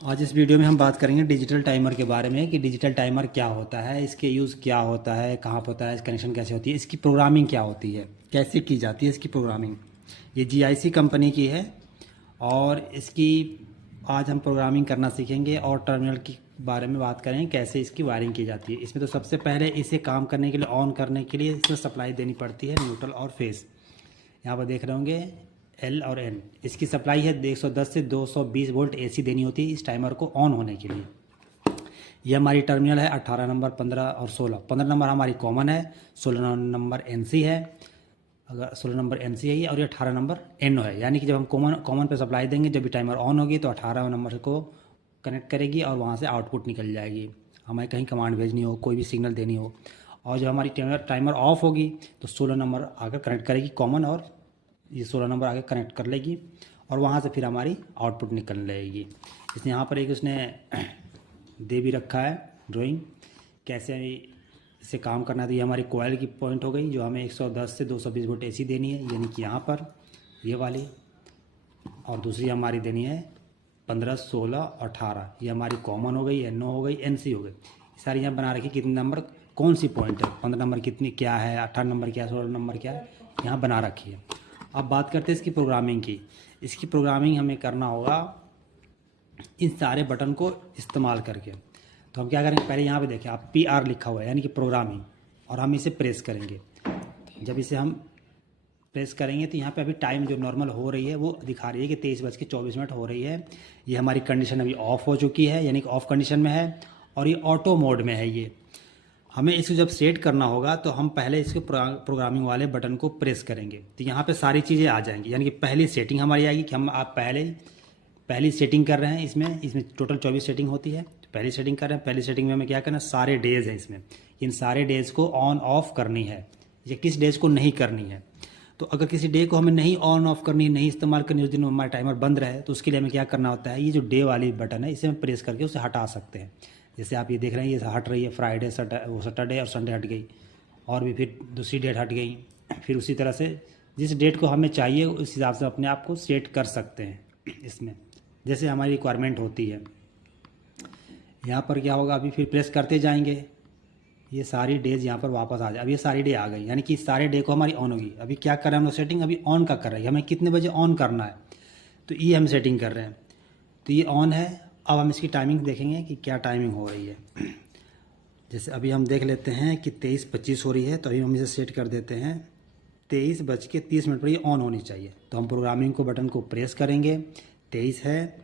आज इस वीडियो में हम बात करेंगे डिजिटल टाइमर के बारे में कि डिजिटल टाइमर क्या होता है, इसके यूज़ क्या होता है, कहाँ पर होता है, कनेक्शन कैसे होती है, इसकी प्रोग्रामिंग क्या होती है, कैसे की जाती है इसकी प्रोग्रामिंग। ये जीआईसी कंपनी की है और इसकी आज हम प्रोग्रामिंग करना सीखेंगे और टर्मिनल के बारे में बात करेंगे कैसे इसकी वायरिंग की जाती है। इसमें तो सबसे पहले इसे काम करने के लिए ऑन करने के लिए इसमें सप्लाई देनी पड़ती है, न्यूट्रल और फेस। यहाँ पर देख रहे होंगे एल और एन, इसकी सप्लाई है 110 से 220 वोल्ट एसी देनी होती है इस टाइमर को ऑन होने के लिए। ये हमारी टर्मिनल है 18 नंबर, 15 और 16। 15 नंबर हमारी कॉमन है, 16 नंबर एनसी है, अगर 16 नंबर एनसी है ये, और ये 18 नंबर एनओ है। यानी कि जब हम कॉमन कॉमन पे सप्लाई देंगे, जब भी टाइमर ऑन होगी तो 18 नंबर को कनेक्ट करेगी और वहाँ से आउटपुट निकल जाएगी। हमें कहीं कमांड भेजनी हो, कोई भी सिग्नल देनी हो। और जब हमारी टाइमर ऑफ होगी तो 16 नंबर आकर कनेक्ट करेगी कॉमन, और ये 16 नंबर आगे कनेक्ट कर लेगी और वहाँ से फिर हमारी आउटपुट निकल लेगी। इसने यहाँ पर एक उसने दे भी रखा है ड्राइंग कैसे इसे काम करना है। तो ये हमारी कोयल की पॉइंट हो गई जो हमें 110 से 220 वोल्ट एसी देनी है, यानी कि यहाँ पर ये वाली, और दूसरी हमारी देनी है 15, 16, 18। ये हमारी कॉमन हो गई, एनओ हो गई, एनसी हो गई। सारी यहाँ बना रखी कितने नंबर कौन सी पॉइंट है, 15 नंबर कितनी क्या है, 18 नंबर क्या है, 16 नंबर क्या है, यहाँ बना रखी है। अब बात करते हैं इसकी प्रोग्रामिंग की। इसकी प्रोग्रामिंग हमें करना होगा इन सारे बटन को इस्तेमाल करके। तो हम क्या करेंगे, पहले यहाँ पे देखें आप PR लिखा हुआ है यानी कि प्रोग्रामिंग, और हम इसे प्रेस करेंगे। जब इसे हम प्रेस करेंगे तो यहाँ पे अभी टाइम जो नॉर्मल हो रही है वो दिखा रही है कि 23:24 हो रही है। ये हमारी कंडीशन अभी ऑफ हो चुकी है, यानी कि ऑफ कंडीशन में है, और ये ऑटो मोड में है। ये हमें इसको जब सेट करना होगा तो हम पहले इसके प्रोग्रामिंग वाले बटन को प्रेस करेंगे तो यहाँ पे सारी चीज़ें आ जाएंगी। यानी कि पहली सेटिंग हमारी आएगी कि हम आप पहली सेटिंग कर रहे हैं। इसमें टोटल 24 सेटिंग होती है। तो पहली सेटिंग कर रहे हैं, पहली सेटिंग में हमें क्या करना है, सारे डेज़ हैं इसमें, इन सारे डेज़ को ऑन ऑफ करनी है या किस डेज़ को नहीं करनी है। तो अगर किसी डे को हमें नहीं ऑन ऑफ करनी, नहीं इस्तेमाल करनी, उस दिन हमारा टाइमर बंद रहे, तो उसके लिए हमें क्या करना होता है, ये जो डे वाली बटन है इसे हम प्रेस करके उसे हटा सकते हैं। जैसे आप ये देख रहे हैं ये हट रही है, फ्राइडे सैटरडे और संडे हट गई, और भी फिर दूसरी डेट हट गई। फिर उसी तरह से जिस डेट को हमें चाहिए उस हिसाब से अपने आप को सेट कर सकते हैं इसमें, जैसे हमारी रिक्वायरमेंट होती है। यहाँ पर क्या होगा, अभी फिर प्रेस करते जाएंगे, ये सारी डेज यहाँ पर वापस आ जाए। अब ये सारी डे आ गई, यानी कि सारे डे को हमारी ऑन होगी। अभी क्या कर रहे हैं हम लोग, सेटिंग अभी ऑन का कर रहे हैं, हमें कितने बजे ऑन करना है, तो ये हम सेटिंग कर रहे हैं। तो ये ऑन है। अब हम इसकी टाइमिंग देखेंगे कि क्या टाइमिंग हो रही है। जैसे अभी हम देख लेते हैं कि 23:25 हो रही है, तो अभी हम इसे सेट कर देते हैं 23:30 पर ये ऑन होनी चाहिए। तो हम प्रोग्रामिंग को बटन को प्रेस करेंगे, 23 है,